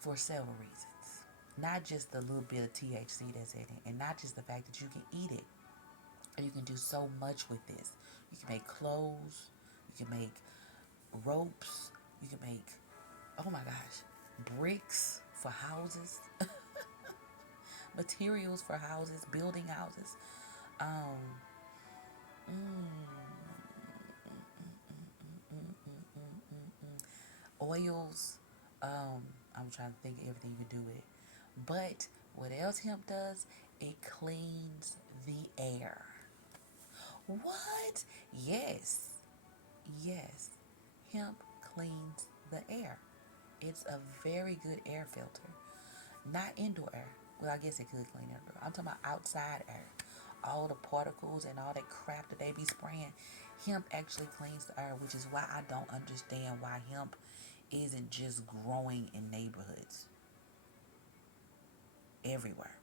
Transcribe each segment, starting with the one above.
for several reasons. Not just the little bit of THC that's in it, and not just the fact that you can eat it. And you can do so much with this. You can make clothes, you can make ropes, you can make, oh my gosh, bricks for houses, materials for houses, building houses. Um, mm, oils. I'm trying to think of everything you can do with it. But what else hemp does? It cleans the air. What? Yes. Yes. Hemp cleans the air. It's a very good air filter. Not indoor air. Well, I guess it could clean indoor. I'm talking about outside air. All the particles and all that crap that they be spraying. Hemp actually cleans the air, which is why I don't understand why hemp isn't just growing in neighborhoods everywhere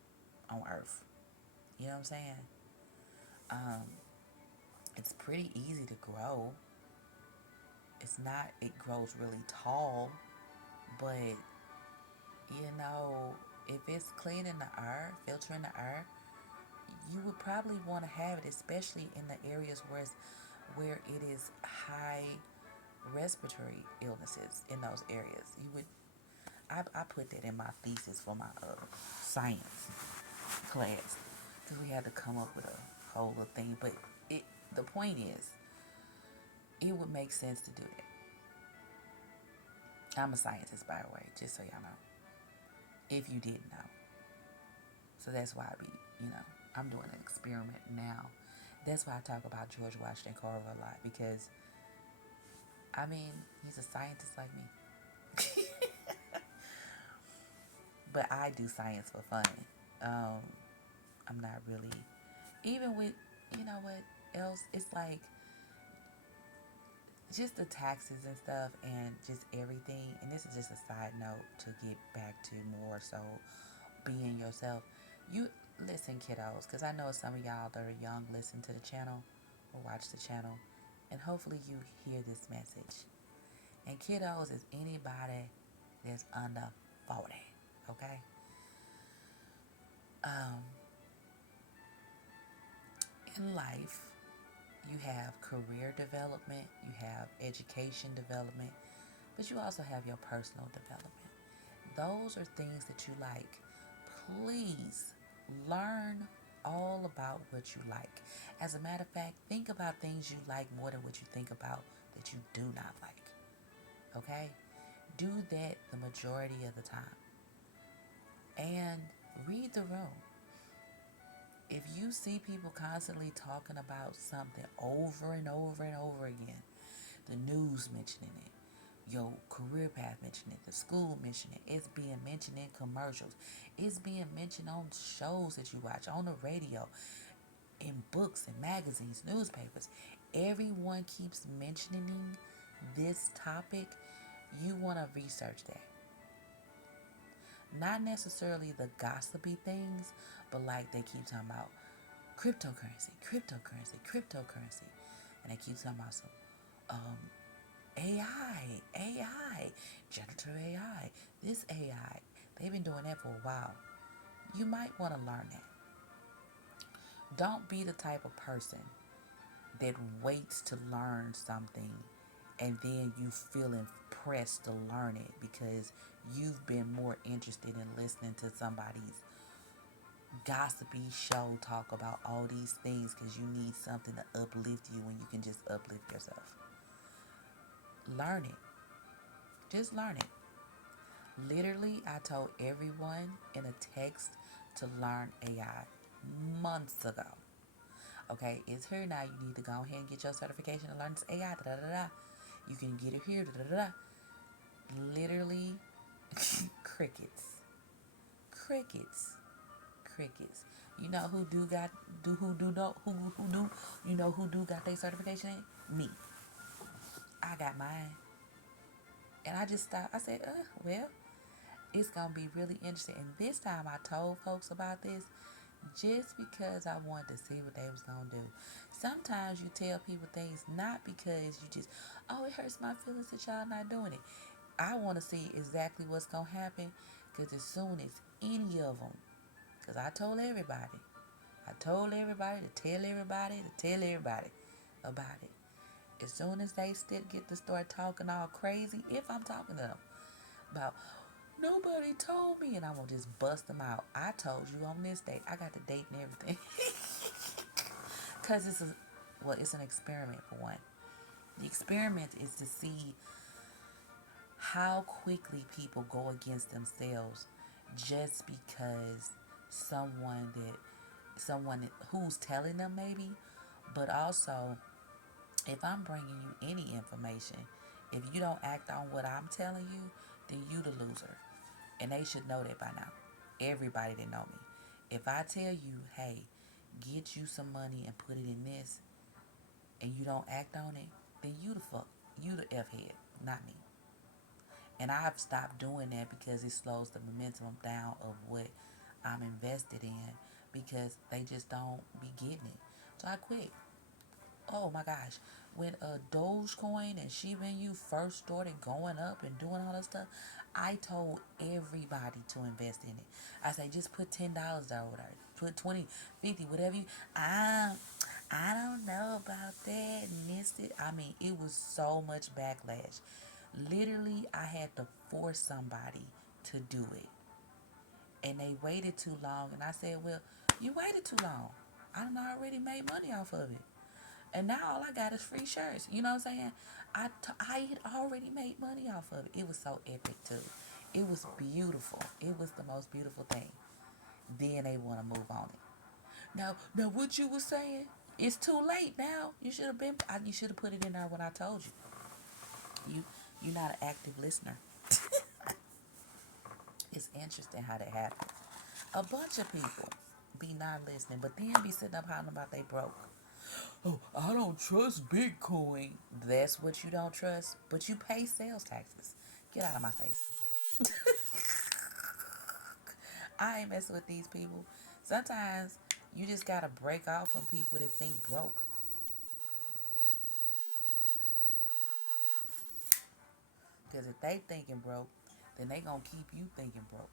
on earth. You know what I'm saying? Um, it's pretty easy to grow. It's not, it grows really tall, but if it's cleaning the air, filtering the air, you would probably want to have it, especially in the areas where it is high respiratory illnesses in those areas. I put that in my thesis for my science class because we had to come up with a whole little thing. But the point is, it would make sense to do that. I'm a scientist, by the way, just so y'all know, if you didn't know. So that's why I'm doing an experiment now. That's why I talk about George Washington Carver a lot, because I mean, he's a scientist like me. But I do science for fun. Um, I'm not really, even with, you know what else? It's like just the taxes and stuff and just everything. And this is just a side note to get back to more so being yourself. You listen, kiddos, because I know some of y'all that are young listen to the channel or watch the channel. And hopefully you hear this message. And kiddos is anybody that's under 40, okay? Um, in life, you have career development, you have education development, but you also have your personal development. Those are things that you like. Please learn all about what you like. As a matter of fact, think about things you like more than what you think about that you do not like. Okay? Do that the majority of the time. And read the room. If you see people constantly talking about something over and over and over again, the news mentioning it, your career path mentioning it, the school mentioning it, it's being mentioned in commercials, it's being mentioned on shows that you watch, on the radio, in books and magazines, newspapers. Everyone keeps mentioning this topic. You want to research that. Not necessarily the gossipy things, but like they keep talking about cryptocurrency, cryptocurrency, cryptocurrency. And they keep talking about some AI, generative AI, this AI. They've been doing that for a while. You might want to learn that. Don't be the type of person that waits to learn something and then you feel impressed to learn it because you've been more interested in listening to somebody's gossipy show talk about all these things because you need something to uplift you when you can just uplift yourself. Learn it. Just learn it. Literally, I told everyone in a text to learn AI months ago. Okay, it's here now. You need to go ahead and get your certification and learn this AI. Da, da, da, da. You can get it here. Da, da, da, da. Literally, crickets. Crickets. Crickets. You know who do got do who do know who do you know who do got their certification in? Me. I got mine. And I just stopped. I said, well, it's gonna be really interesting. And this time I told folks about this just because I wanted to see what they was gonna do. Sometimes you tell people things not because you just, oh, it hurts my feelings that y'all not doing it. I want to see exactly what's going to happen because as soon as any of them, because I told everybody to tell everybody to tell everybody about it. As soon as they get to start talking all crazy, if I'm talking to them about nobody told me, and I'm gonna just bust them out. I told you on this date. I got the date and everything. Cause it's an experiment for one. The experiment is to see how quickly people go against themselves just because someone who's telling them maybe, but also if I'm bringing you any information, if you don't act on what I'm telling you, then you the loser. And they should know that by now. Everybody that know me. If I tell you, hey, get you some money and put it in this, and you don't act on it, then you the F head, not me. And I've stopped doing that because it slows the momentum down of what I'm invested in because they just don't be getting it. So I quit. Oh my gosh, when Dogecoin and Shiba Inu first started going up and doing all that stuff, I told everybody to invest in it. I say just put $10 over there, put 20, 50, whatever you. I don't know about that. Missed it. I mean, it was so much backlash. Literally, I had to force somebody to do it, and they waited too long. And I said, well, you waited too long. I done already made money off of it. And now all I got is free shirts. You know what I'm saying? I had already made money off of it. It was so epic too. It was beautiful. It was the most beautiful thing. Then they want to move on it. Now what you was saying? It's too late now. You should have been. You should have put it in there when I told you. You're not an active listener. It's interesting how that happens. A bunch of people be not listening, but then be sitting up hollering about they broke. Oh, I don't trust Bitcoin. That's what you don't trust, but you pay sales taxes. Get out of my face. I ain't messing with these people. Sometimes you just gotta break off from people that think broke. Because if they thinking broke, then they gonna keep you thinking broke.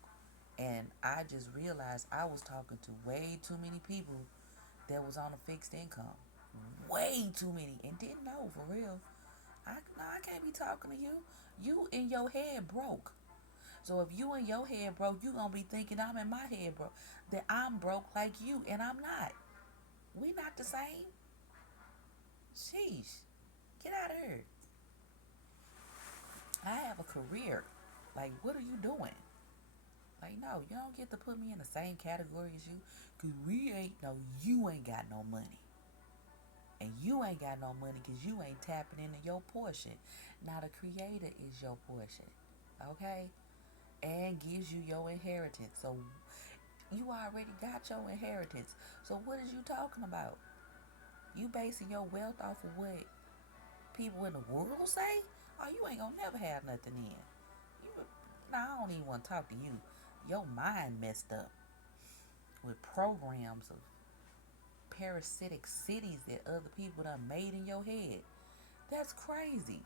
And I just realized I was talking to way too many people that was on a fixed income. Way too many. And didn't know for real. I can't be talking to you. You in your head broke. So if you in your head broke, you gonna be thinking I'm in my head broke. That I'm broke like you, and I'm not. We not the same. Sheesh. Get out of here. I have a career. Like, what are you doing? Like, no, you don't get to put me in the same category as you. Cause you ain't got no money. And you ain't got no money because you ain't tapping into your portion. Now the creator is your portion. Okay? And gives you your inheritance. So you already got your inheritance. So what is you talking about? You basing your wealth off of what people in the world say? Oh, you ain't gonna never have nothing in. I don't even want to talk to you. Your mind messed up with programs of parasitic cities that other people done made in your head. That's crazy.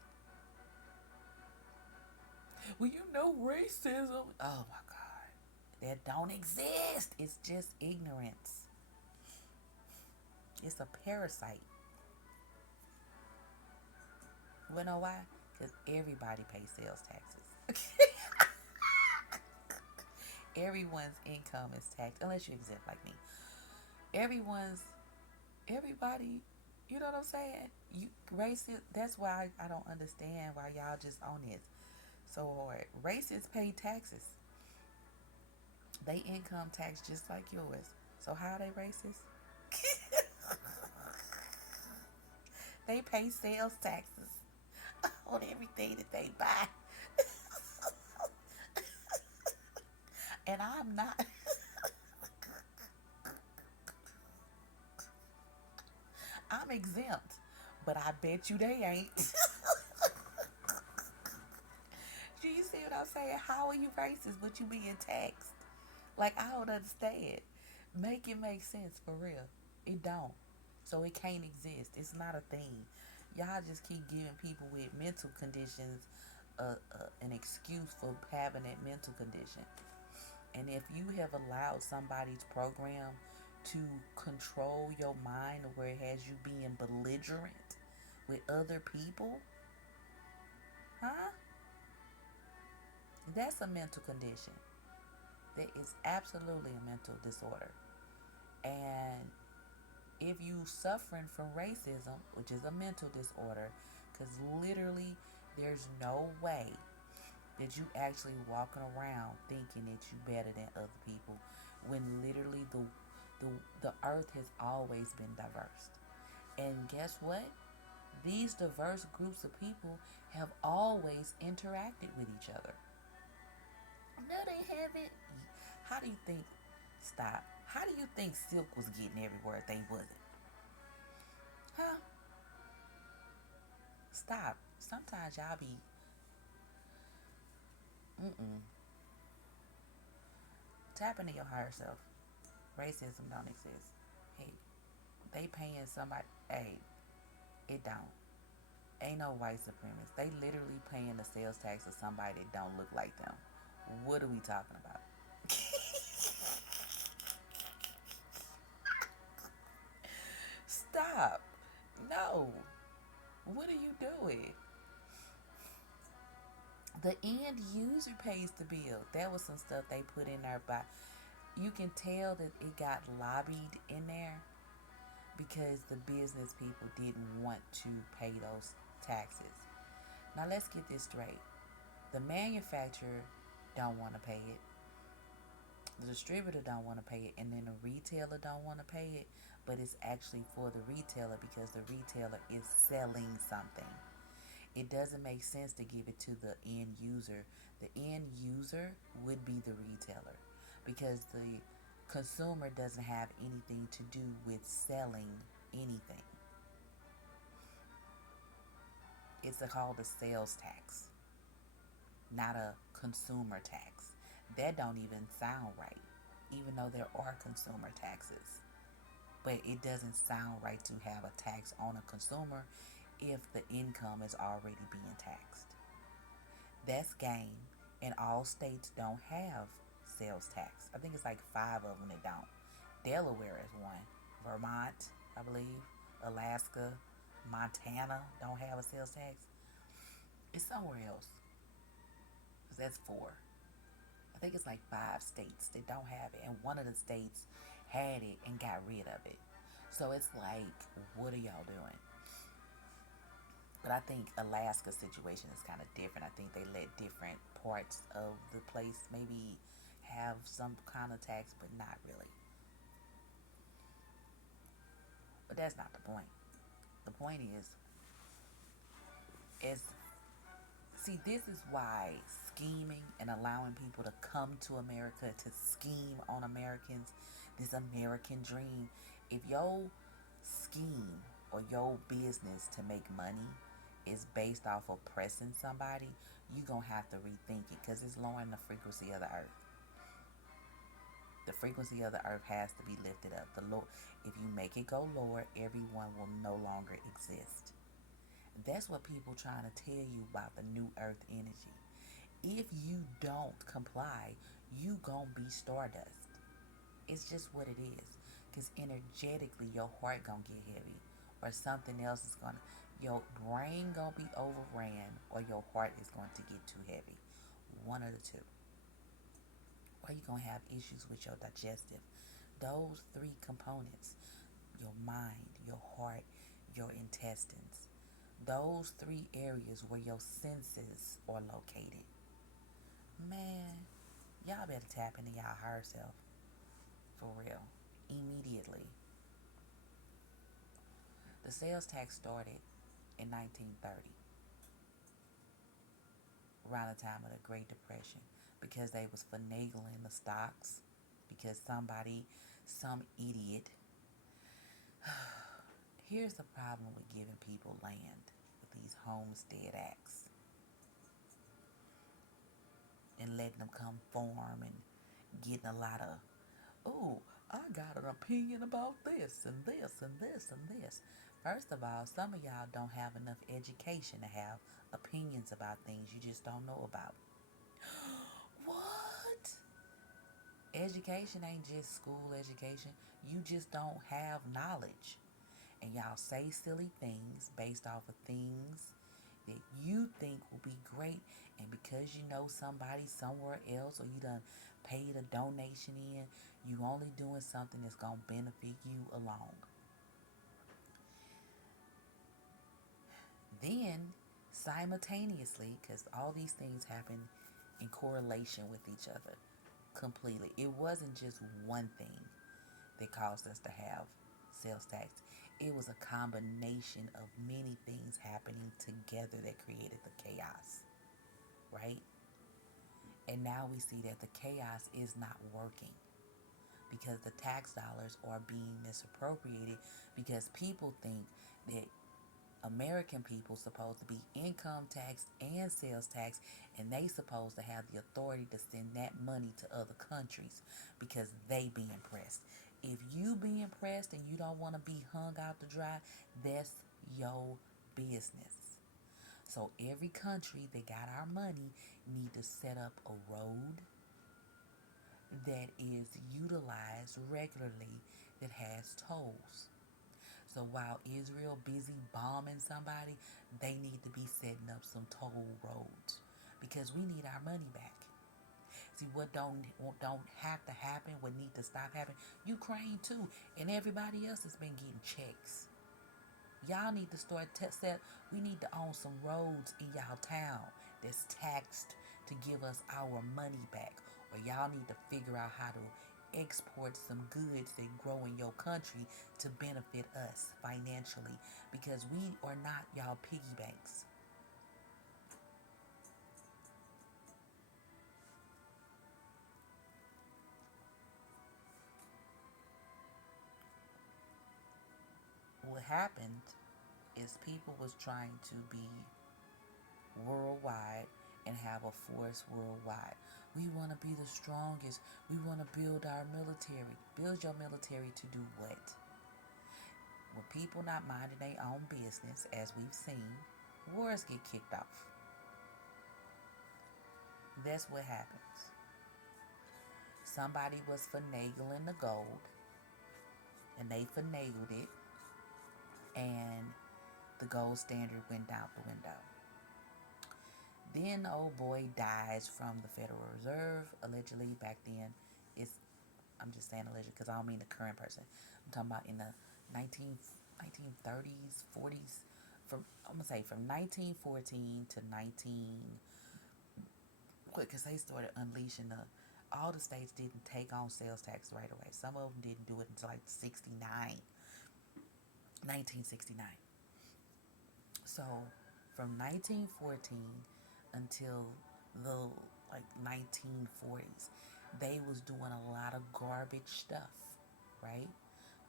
Well, you know racism. Oh my God. That don't exist. It's just ignorance. It's a parasite. You know why? Because everybody pays sales taxes. Everyone's income is taxed, unless you're exempt like me. Everyone's, everybody, you know what I'm saying? You racist. That's why I don't understand why y'all just on this so hard. Racists pay taxes. They income tax just like yours. So how are they racist? They pay sales taxes on everything that they buy. And I'm not. I'm exempt. But I bet you they ain't. Do you see what I'm saying? How are you racist but you being taxed? Like, I don't understand. Make it make sense for real. It don't. So it can't exist. It's not a thing. Y'all just keep giving people with mental conditions an excuse for having that mental condition. And if you have allowed somebody's program to control your mind where it has you being belligerent with other people, huh? That's a mental condition. That is absolutely a mental disorder. And if you suffering from racism, which is a mental disorder, because literally there's no way that you actually walking around thinking that you better than other people when literally the, the earth has always been diverse. And guess what? These diverse groups of people have always interacted with each other. No, they haven't. How do you think? Stop. How do you think silk was getting everywhere if they wasn't? Huh? Stop. Sometimes y'all be, mm-mm. Tap into your higher self. Racism don't exist. Hey, they paying somebody. Hey, it don't. Ain't no white supremacists. They literally paying the sales tax of somebody that don't look like them. What are we talking about? Stop. No. What are you doing? The end user pays the bill. That was some stuff they put in there, but you can tell that it got lobbied in there because the business people didn't want to pay those taxes. Now let's get this straight. The manufacturer don't want to pay it. The distributor don't want to pay it, and then the retailer don't want to pay it, but it's actually for the retailer because the retailer is selling something. It doesn't make sense to give it to the end user. The end user would be the retailer because the consumer doesn't have anything to do with selling anything. It's called a sales tax, not a consumer tax. That don't even sound right, even though there are consumer taxes. But it doesn't sound right to have a tax on a consumer if the income is already being taxed. That's game, and all states don't have sales tax. I think it's like five of them that don't. Delaware is one. Vermont, I believe. Alaska, Montana don't have a sales tax. It's somewhere else. 'Cause that's four. I think it's like five states that don't have it, and one of the states had it and got rid of it. So it's like, what are y'all doing? But I think Alaska's situation is kind of different. I think they let different parts of the place maybe have some kind of tax, but not really. But that's not the point. The point is see, this is why scheming and allowing people to come to America to scheme on Americans, this American dream. If your scheme or your business to make money is based off of oppressing somebody, you're going to have to rethink it because it's lowering the frequency of the earth. The frequency of the earth has to be lifted up. If you make it go lower, everyone will no longer exist. That's what people trying to tell you about the new earth energy. If you don't comply, you gonna be stardust. It's just what it is. Because energetically, your heart gonna get heavy, or something else is gonna. Your brain gonna be overran, or your heart is going to get too heavy. One of the two. Or you gonna have issues with your digestive. Those three components: your mind, your heart, your intestines. Those three areas where your senses are located. Man, y'all better tap into y'all higher self. For real. Immediately. The sales tax started in 1930, around the time of the Great Depression, because they was finagling the stocks, because some idiot. Here's the problem with giving people land with these homestead acts and letting them come farm and getting a lot of, oh, I got an opinion about this and this and this and this. First of all, some of y'all don't have enough education to have opinions about things you just don't know about. What? Education ain't just school education. You just don't have knowledge. And y'all say silly things based off of things that you think will be great. And because you know somebody somewhere else or you done paid a donation in, you only doing something that's going to benefit you alone. Then, simultaneously, because all these things happen in correlation with each other completely, it wasn't just one thing that caused us to have sales tax. It was a combination of many things happening together that created the chaos, right? And now we see that the chaos is not working because the tax dollars are being misappropriated because people think that American people supposed to be income tax and sales tax, and they supposed to have the authority to send that money to other countries because they being pressed. If you being pressed and you don't want to be hung out to dry, that's your business. So every country that got our money need to set up a road that is utilized regularly that has tolls. So while Israel busy bombing somebody, they need to be setting up some toll roads because we need our money back. See what don't have to happen, what need to stop happening. Ukraine too, and everybody else has been getting checks. Y'all need to start set. We need to own some roads in y'all town that's taxed to give us our money back, or y'all need to figure out how to export some goods that grow in your country to benefit us financially because we are not y'all piggy banks. What happened is people was trying to be worldwide and have a force worldwide. We want to be the strongest. We want to build our military. Build your military to do what? When people not minding their own business, as we've seen, wars get kicked off. That's what happens. Somebody was finagling the gold, and they finagled it, and the gold standard went out the window. Then old boy dies from the Federal Reserve, allegedly back then. It's I'm just saying allegedly because I don't mean the current person. I'm talking about in the 1930s, 40s. I'm gonna say from 1914 to 19. Because they started unleashing all the states didn't take on sales tax right away. Some of them didn't do it until like 1969. So from 1914 until the like 1940s, they was doing a lot of garbage stuff, right?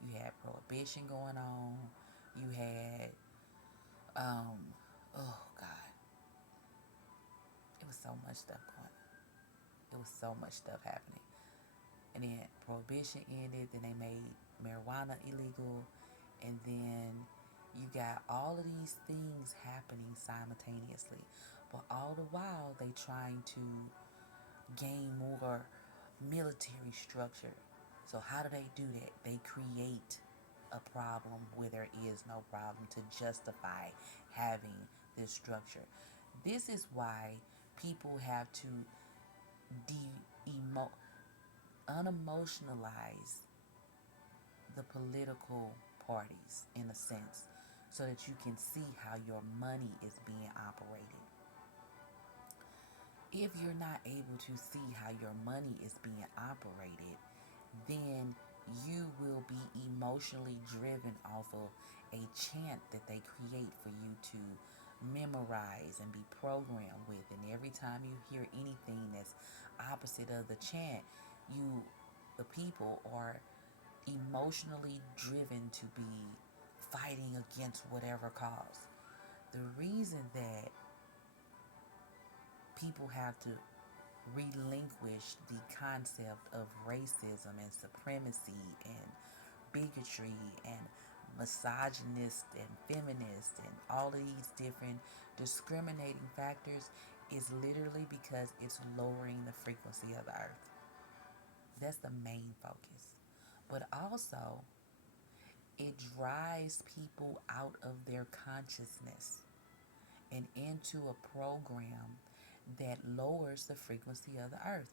You had prohibition going on. You had, oh God, it was so much stuff going on. It was so much stuff happening. And then prohibition ended, then they made marijuana illegal, and then you got all of these things happening simultaneously. But all the while, they trying to gain more military structure. So how do they do that? They create a problem where there is no problem to justify having this structure. This is why people have to de-emo unemotionalize the political parties in a sense so that you can see how your money is being operated. If you're not able to see how your money is being operated, then you will be emotionally driven off of a chant that they create for you to memorize and be programmed with. And every time you hear anything that's opposite of the chant, the people, are emotionally driven to be fighting against whatever cause. The reason that people have to relinquish the concept of racism and supremacy and bigotry and misogynist and feminist and all of these different discriminating factors is literally because it's lowering the frequency of the earth. That's the main focus. But also, it drives people out of their consciousness and into a program that lowers the frequency of the earth,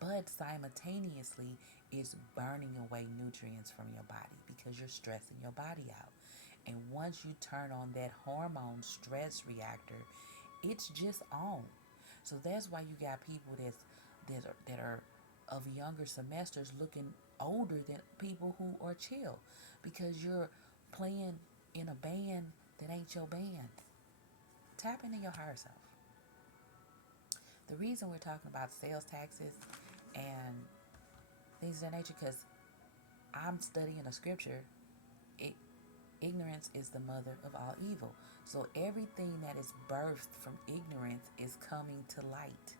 but simultaneously is burning away nutrients from your body because you're stressing your body out. And once you turn on that hormone stress reactor, it's just on. So that's why you got people that are of younger semesters looking older than people who are chill because you're playing in a band that ain't your band. Tap into your higher self. The reason we're talking about sales taxes and things of that nature, because I'm studying a scripture, it, ignorance is the mother of all evil. So everything that is birthed from ignorance is coming to light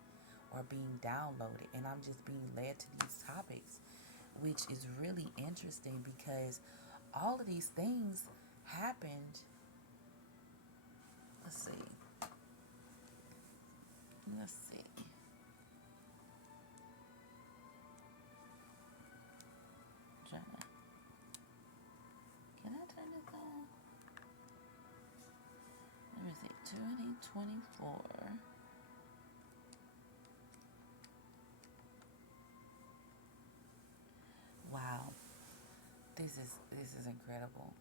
or being downloaded. And I'm just being led to these topics, which is really interesting because all of these things happened. Let's see. Let's see. Can I turn this on? Let me see. 2024. Wow. This is incredible.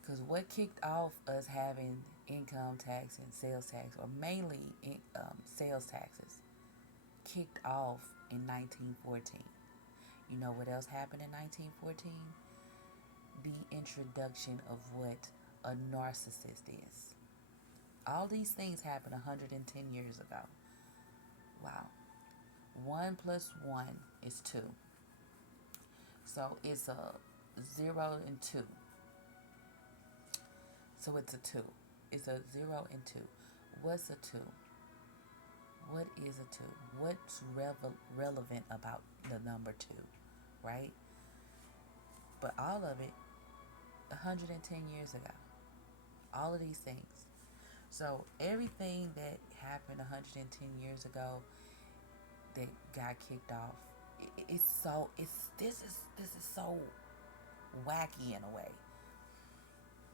Because what kicked off us having income tax and sales tax, or mainly sales taxes, kicked off in 1914. You know what else happened in 1914? The introduction of what a narcissist is. All these things happened 110 years ago. Wow. 1 plus 1 is 2. So it's a 0 and 2. So it's a 2. It's a 0 and 2. What's a 2? What is a 2? What's relevant about the number 2, right? But all of it 110 years ago. All of these things. So everything that happened 110 years ago that got kicked off, this is so wacky in a way,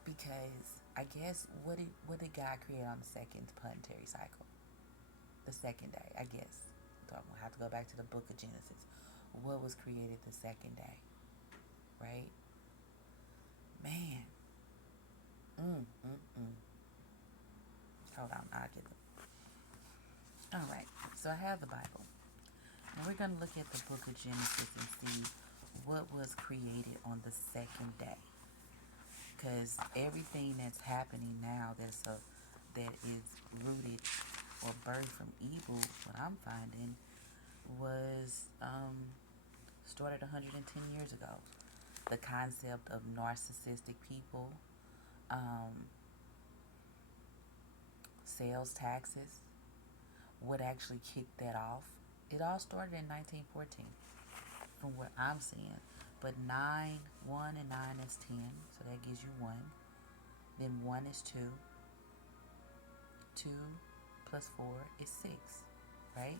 because I guess what did God create on the second planetary cycle? The second day, I guess. So I'm gonna have to go back to the book of Genesis. What was created the second day, right? Man. Hold on, I'll get it. All right. So I have the Bible, and we're gonna look at the book of Genesis and see what was created on the second day. Because everything that's happening now that is rooted or birthed from evil, what I'm finding, was started 110 years ago. The concept of narcissistic people, um, sales taxes, what actually kicked that off. It all started in 1914, from what I'm seeing. But 9, 1 and 9 is 10, so that gives you 1. Then 1 is 2. 2 plus 4 is 6, right?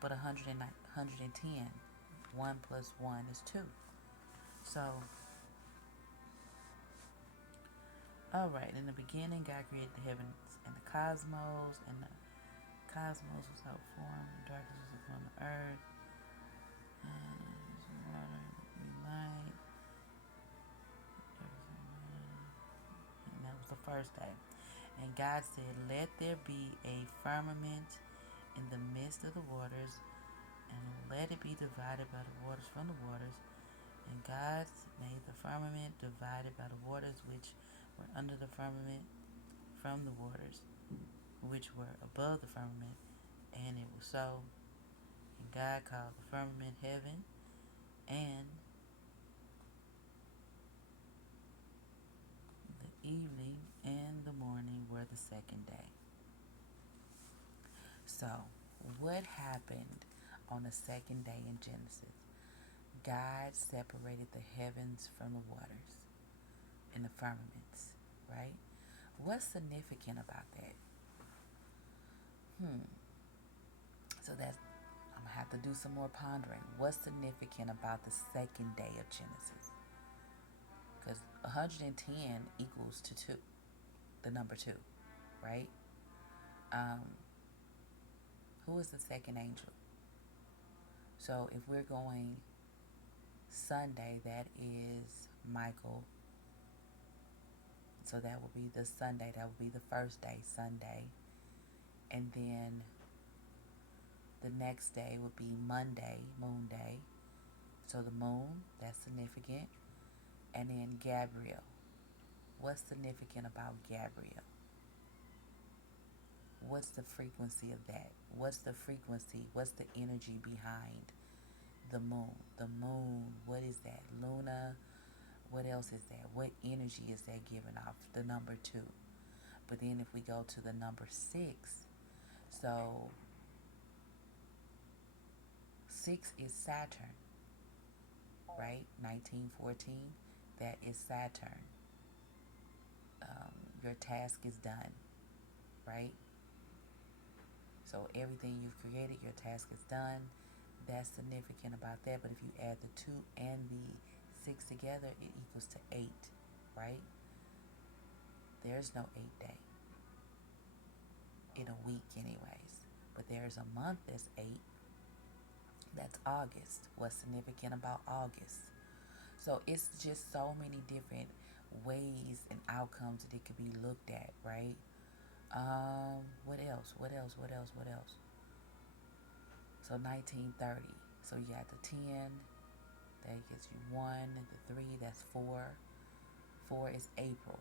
But 110, 1 plus 1 is 2. So, alright, in the beginning, God created the heavens and the cosmos, and the cosmos was out form, and darkness was upon the earth, and water, light, and that was the first day. And God said, let there be a firmament in the midst of the waters, and let it be divided by the waters from the waters. And God made the firmament divided by the waters which were under the firmament from the waters which were above the firmament. And it was so. And God called the firmament heaven, and the evening and the morning were the second day. So, what happened on the second day in Genesis? God separated the heavens from the waters. in the firmaments, right? What's significant about that? So that's, I'm gonna have to do some more pondering. What's significant about the second day of Genesis? Because 110 equals to 2, the number 2, right? Um, who is the second angel? So if we're going Sunday, that is Michael. So that will be the Sunday. That will be the first day, Sunday. And then the next day would be Monday, Moon Day. So the moon, that's significant. And then Gabriel. What's significant about Gabriel? What's the frequency of that? What's the frequency? What's the energy behind the moon? The moon, what is that? Luna, what else is that? What energy is that giving off? The number 2. But then if we go to the number 6, so 6 is Saturn, right? 1914, that is Saturn. Your task is done, right? So everything you've created, your task is done. That's significant about that. But if you add the 2 and the 6 together, it equals to 8, right? There's no 8 day in a week anyways. But there's a month that's 8. That's August. What's significant about August? So it's just so many different ways and outcomes that it could be looked at, right? What else? What else? What else? What else? So 1930. So you got the 10, that gets you 1, the 3, that's 4. 4 is April.